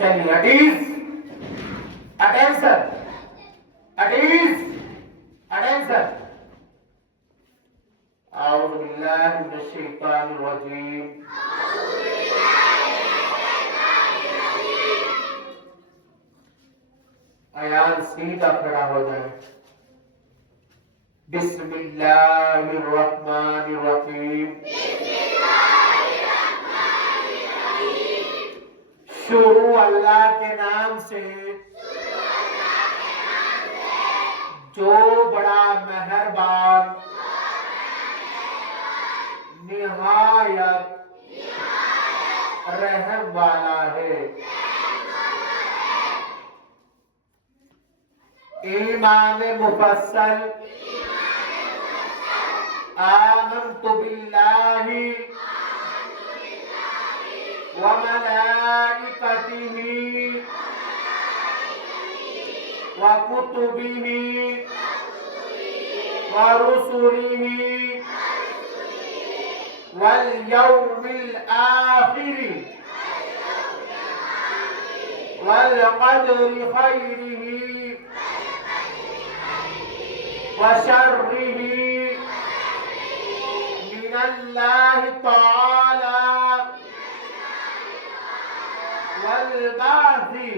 चलिए अटीज attention अटीज attention. औज़ु बिल्लाहि मिनश शैतानिर रजीम। अयान सीधा खड़ा हो जाए। बिस्मिल्लाहिर रहमानिर रहीम। शुरू अल्लाह के नाम से जो बड़ा मेहरबान निहायत रहम वाला है। ईमान मुफस्सल आमन्तु बिल्लाहि व मलाइकतिही व कुतुबिही व रुसुलिही वल यौमिल आखिर वल क़द्रि खैरिही व शर्रिही मिनल्लाहि तआला वल बाअसी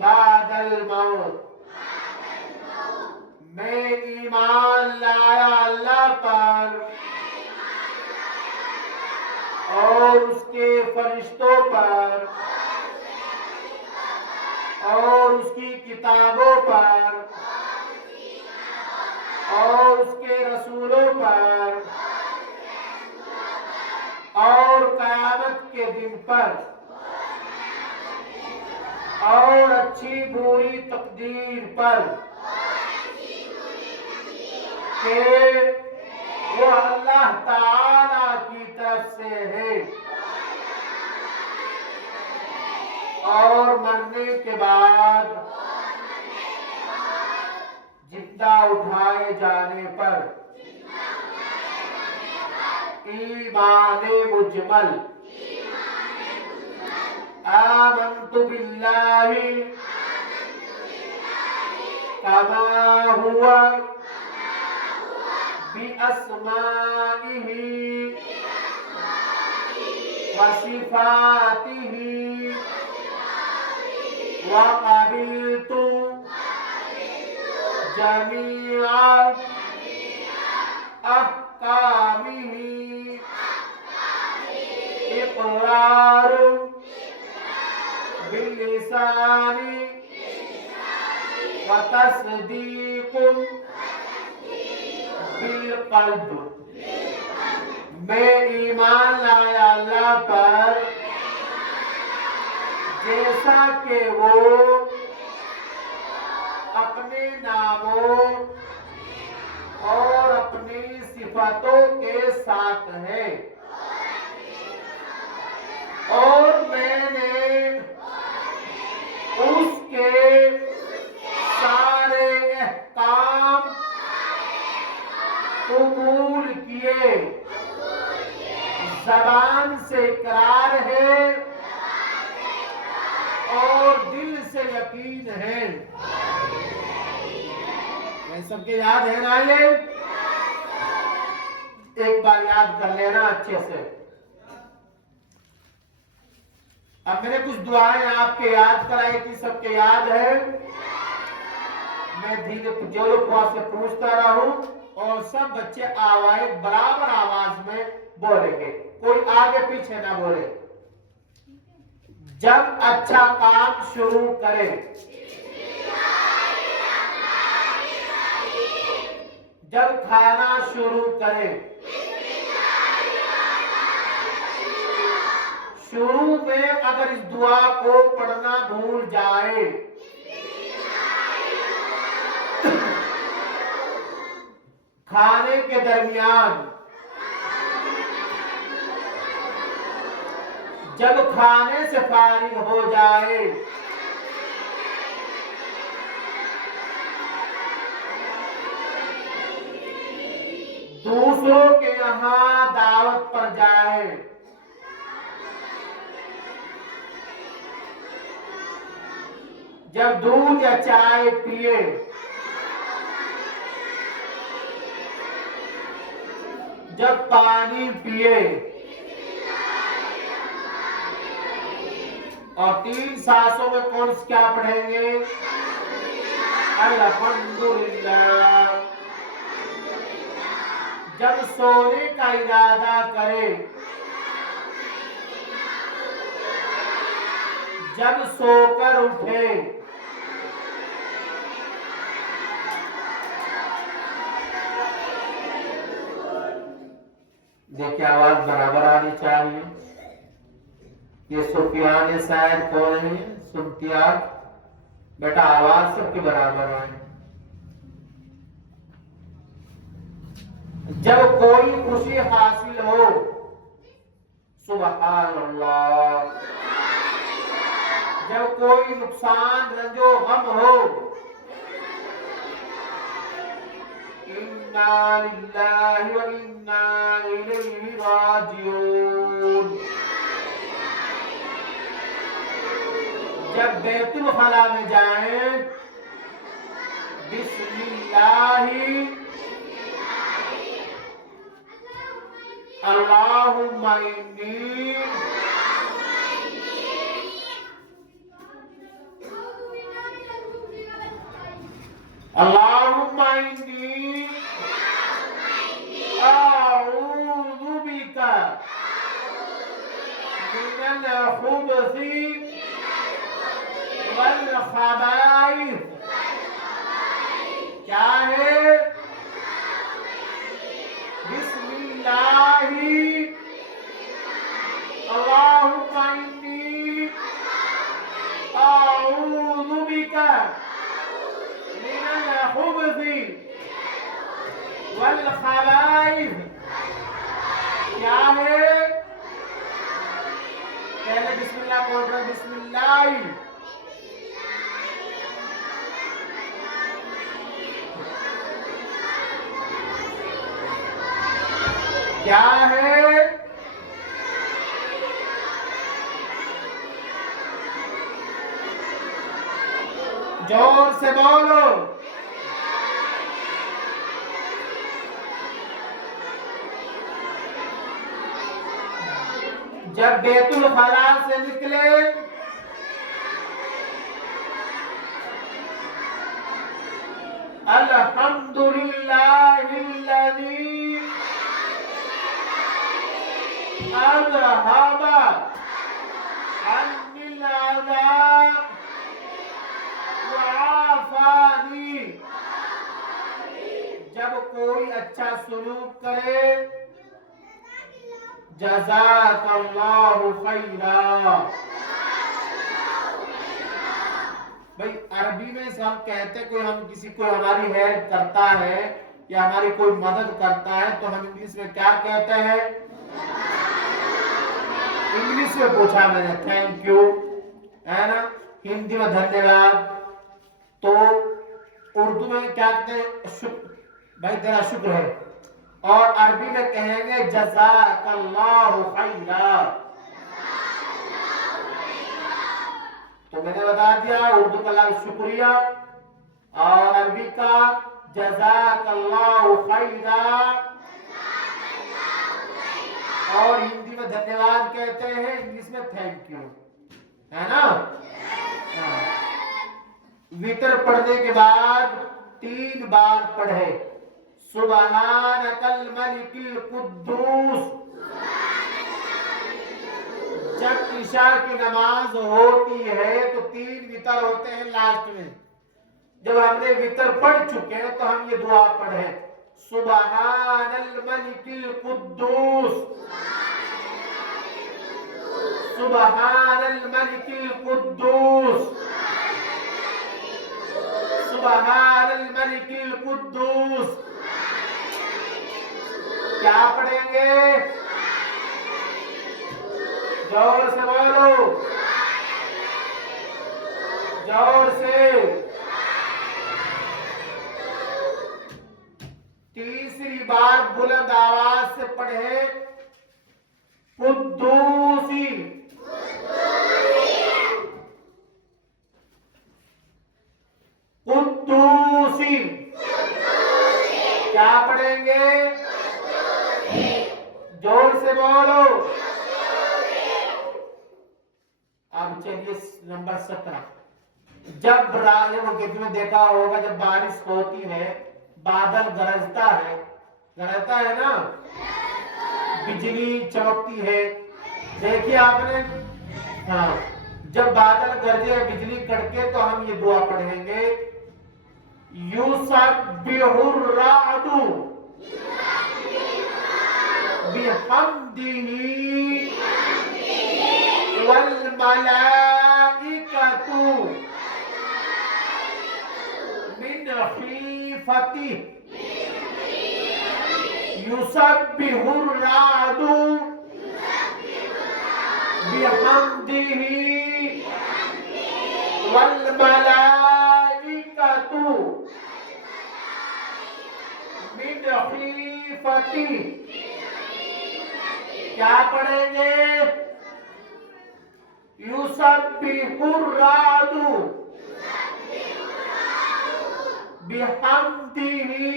बादल मौत। मैं ईमान लाया अल्लाह पर और उसके फरिश्तों पर और उसकी किताबों पर और उसके रसूलों पर और क़यामत के दिन पर और अच्छी बुरी तकदीर पर कि वो अल्लाह ताला की तरफ से है और मरने के बाद जिंदा उठाए जाने पर ईमाने मुजमल आमन्तु बिल्लाहि कमा हुआ बिअस्माइही व सिफातिही व क़बिलतु जमीआ अहकामिही इक़रार बिल्लिसानी व तस्दीक़ बिलक़ल्ब। मैं ईमान लाया अल्लाह पर जैसा कि वो अपने नामों और अपनी सिफतों के साथ है और मैंने उसके सारे अहकाम कबूल किए। ज़बान से इकरार है और दिल से यकीन है। ये सबके याद है ना? ये एक बार याद कर लेना अच्छे से। अब मैंने कुछ दुआएं आपके याद कराई थी, सबके याद है? मैं धीरे जोरों से पूछता रहूं और सब बच्चे आवाज बराबर आवाज में बोलेंगे, कोई आगे पीछे ना बोले। जब अच्छा काम शुरू करें, जब खाना शुरू करें, शुरू में अगर इस दुआ को पढ़ना भूल जाए खाने के दरमियान, जब खाने से फारिग हो जाए, दूसरों के यहाँ दावत पर जाए, जब दूध या चाय पिए, जब पानी पिए, और 3 सांसों में कौन क्या पढ़ेंगे? अल्हम्दुलिल्लाह। जब सोने का इरादा करे, जब सोकर उठे, देखिए आवाज बराबर आनी चाहिए। ये सुफियान शायद कौन है? सुनती आप बेटा, आवाज सबके बराबर आए। जब कोई खुशी हासिल हो, सुभान अल्लाह। जब कोई नुकसान रंजो गम हो, इन्ना लिल्लाहि व इन्ना इलैहि राजिऊन। जब बैतुल खला में जाएं, बिस्मिल्लाहि अल्लाहुम्मा इन्नी अल्लाहुम्मा इन्नी अऊज़ु बिका मिनल खुबसी वल खबाइस। क्या है? बिस्मिल्लाहि अल्लाहुम्मा इन्नी अऊज़ु बिका मिनल खुबसी वल खबाइस। क्या है? पहले बिस्मिल्लाह बोल रहे, बिस्मिल्लाह। क्या है? जोर से बोलो। जब बैतुल खला से निकले, अल्हम्दुलिल्लाहिल्लज़ी अज़हबा अन्निल अज़ा व आफ़ानी। जब कोई अच्छा सलूक करे, जज़ाकल्लाहु खैरा। भाई अरबी में से हम कहते कोई हम किसी को हमारी हेल्प करता है या हमारी कोई मदद करता है तो हम इंग्लिश में क्या कहते हैं? इंग्लिश में पूछा मैंने, थैंक यू, है ना? हिंदी में धन्यवाद। तो उर्दू में क्या कहते हैं? शुक्र, भाई तेरा शुक्र है। और अरबी में कहेंगे जज़ाकल्लाहु खैरा। तो मैंने बता दिया उर्दू का लफ्ज़ शुक्रिया और अरबी का जज़ाकल्लाहु खैरा, और हिंदी में धन्यवाद कहते हैं, इंग्लिश में थैंक यू, है ना? वितर पढ़ने के बाद 3 बार पढ़े, सुब्हानकल मलिकिल कुद्दूस। जब ईशा की नमाज होती है तो 3 वितर होते हैं लास्ट में। जब हमने वितर पढ़ चुके हैं तो हम ये दुआ पढ़े, सुब्हानल मलिकिल कुद्दूस, सुब्हानल मलिकिल कुद्दूस, सुब्हानल मलिकिल कुद्दूस। क्या पढ़ेंगे? जोर से बोलो, जोर से। तीसरी बार बुलंद आवाज से पढ़े, कुद्दूसी। अब चलिए नंबर 17। जब रात में देखा होगा जब बारिश होती है, बादल गरजता है ना, बिजली चमकती है। देखिए आपने, हाँ, जब बादल गरजे बिजली कड़के तो हम ये दुआ पढ़ेंगे, युसब्बिहुर राअदु बिहम्दिही वल मलाइकतु मिन खीफतिही। युसब्बिहुर राअदु बिहम्दिही वल मलाइकतु मिन खीफतिही। क्या पढ़ेंगे? युसब्बिहुर राअदु बिहम्दिही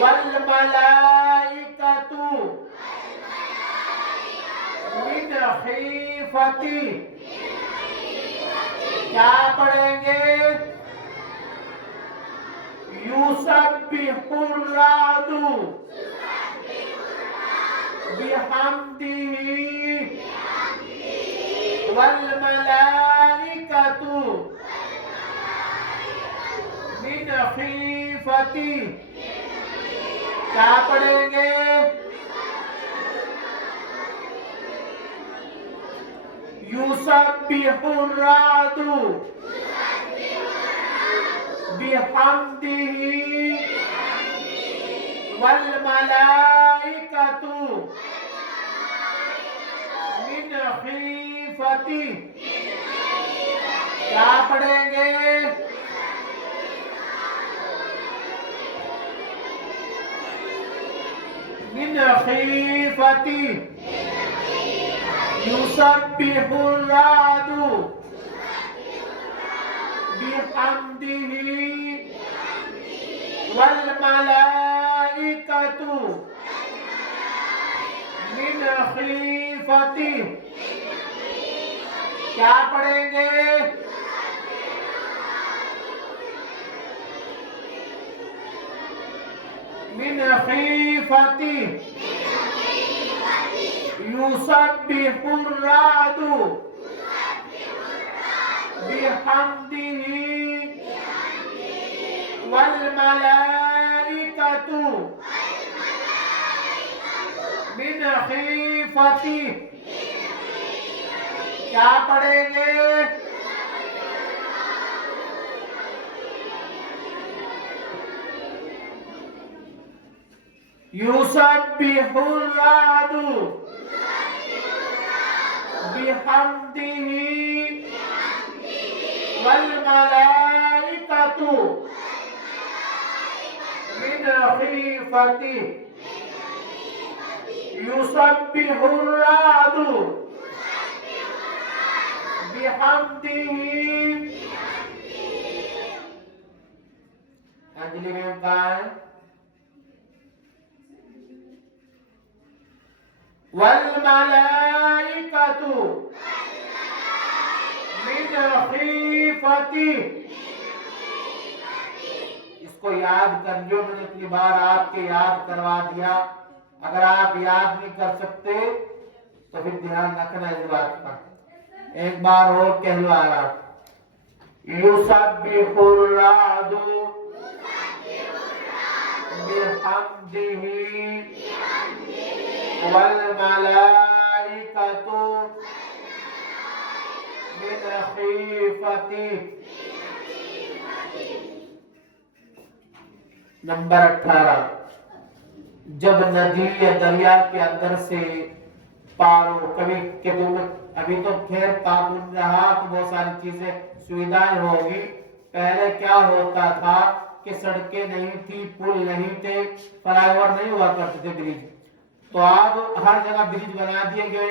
वल मलाइकतु मिन खीफतिही। क्या पढ़ेंगे? युसब्बिहुर राअदु बिहम्दिही वल मलाइकतु मिन खीफतिही। क्या पढ़ेंगे? युसब्बिहुर राअदु बिहम्दिही वल मलाइकतु मिन खीफतिही। क्या पढ़ेंगे? मिन खीफतिही। युसब्बिहुर राअदु बिहम्दिही वल मलाइकतु मिन खीफतिही। क्या पढ़ेंगे? मिन खीफतिही। युसब्बिहुर राअदु बिहम्दिही वल मलाइकतु मिन खीफतिही। क्या पढ़ेंगे? युसब्बिहुर राअदु बिहम्दिही वल मलाइकतु मिन खीफतिही। युसब्बिहुर राअदु बिहम्दिही। अगली में गाय वल मलाइकतु मिन खीफतिही। इसको याद कर लो, मैंने इतनी बार आपके याद करवा दिया। अगर आप याद नहीं कर सकते तो फिर ध्यान रखना इस बात का। एक बार और कहलवा रहा, युसब्बिहुर राअदु बिहम्दिही वल मलाइकतु मिन खीफतिही। नंबर 18। जब नदी या दरिया के अंदर से पारो कभी के अभी तो खैर काबू रहा तो बहुत सारी चीजें सुविधाएं होगी। पहले क्या होता था कि सड़कें नहीं थी, पुल नहीं थे, फ्लाईओवर नहीं हुआ करते थे, ब्रिज। तो अब हर जगह ब्रिज बना दिए गए।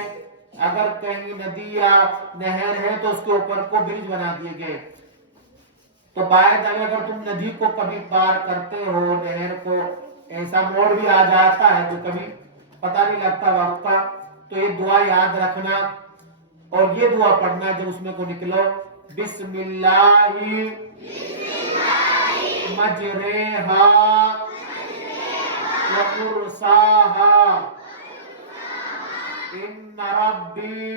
अगर कहीं नदी या नहर है तो उसके ऊपर को ब्रिज बना दिए गए। तो बाय द वे अगर तुम नदी को कभी पार करते हो, नहर को, ऐसा मोड़ भी आ जाता है तो कभी पता नहीं लगता वक्त का, तो ये दुआ याद रखना। और ये दुआ पढ़ना है जब उसमें को निकलो, बिस्मिल्लाहि मजरेहा व मुरसाहा इन्न रब्बी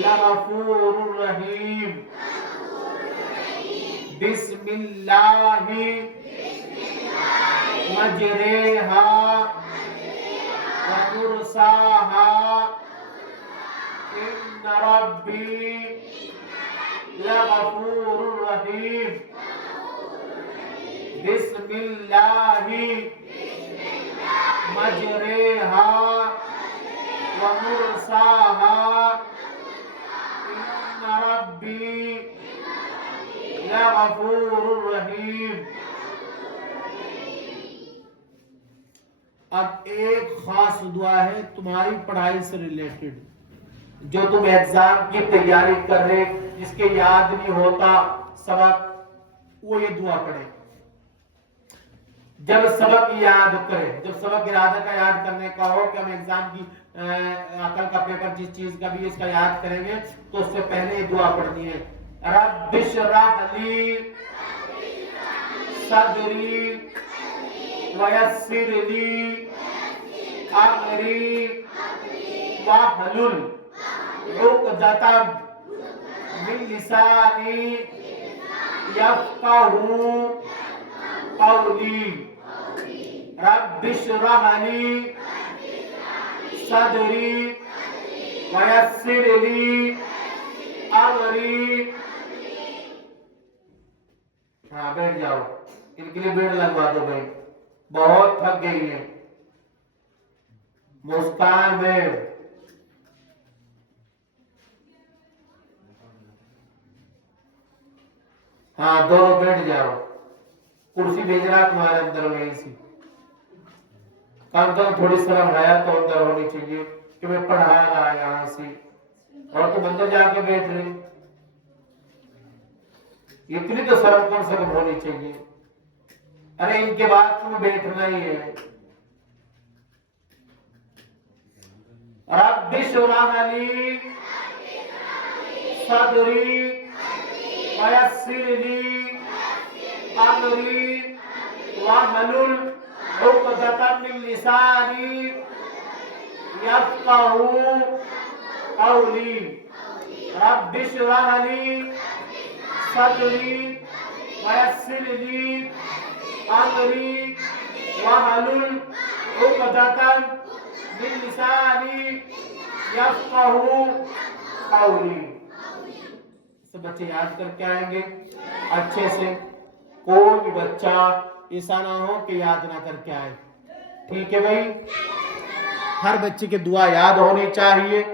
लगफूरुर रहीम। बिस्मिल्लाहि मजरेहा व मुरसाहा इन्न रब्बी लगफूरुर रहीम। बिस्मिल्लाहि मजरेहा व मुरसाहा इन्न रब्बी लगफूरुर रहीम। अब एक खास दुआ है तुम्हारी पढ़ाई से रिलेटेड, जो तुम एग्जाम की तैयारी कर रहे, जिसके याद नहीं होता सबक, वो ये दुआ पढ़े। जब सबक याद करें, जब सबक इरादा का याद करने का हो कि हम एग्जाम की अकल का पेपर जिस चीज का भी इसका याद करेंगे, तो उससे पहले ये दुआ पढ़नी है। रब्बिशरह ली सदरी वयस्सिर ली अमरी वहलुल उक़दतम मिन लिसानी यफ़क़हू क़ौली। रब्बिशरह ली सदरी वयस्सिर ली अमरी। हाँ, बैठ जाओ, इनके लिए बेड लगवा दो भाई, बहुत थक गई है। मुस्कान में हाँ, दोनों बैठ जाओ, कुर्सी भेज रहा तुम्हारे अंदर में ऐसी कम थोड़ी शर्म हया तो अंदर होनी चाहिए कि मैं पढ़ा रहा यहाँ से, और तुम अंदर जाके बैठ रहे। इतनी तो शर्म कम से कम होनी चाहिए। अरे इनके बाद तुम्हें बैठना ही है। रब्बिशरह ली सदरी वयस्सिर ली अमरी वहलुल उक़दतम मिन लिसानी यफ़क़हू क़ौली। रब्बिशरह ली सदरी वयस्सिर ली अमरी वहलुल उक़दतम मिन लिसानी यफ़क़हू क़ौली। सब बच्चे याद करके आएंगे अच्छे से, कोई भी बच्चा ऐसा ना हो कि याद ना करके आए। ठीक है भाई, हर बच्चे की दुआ याद होनी चाहिए।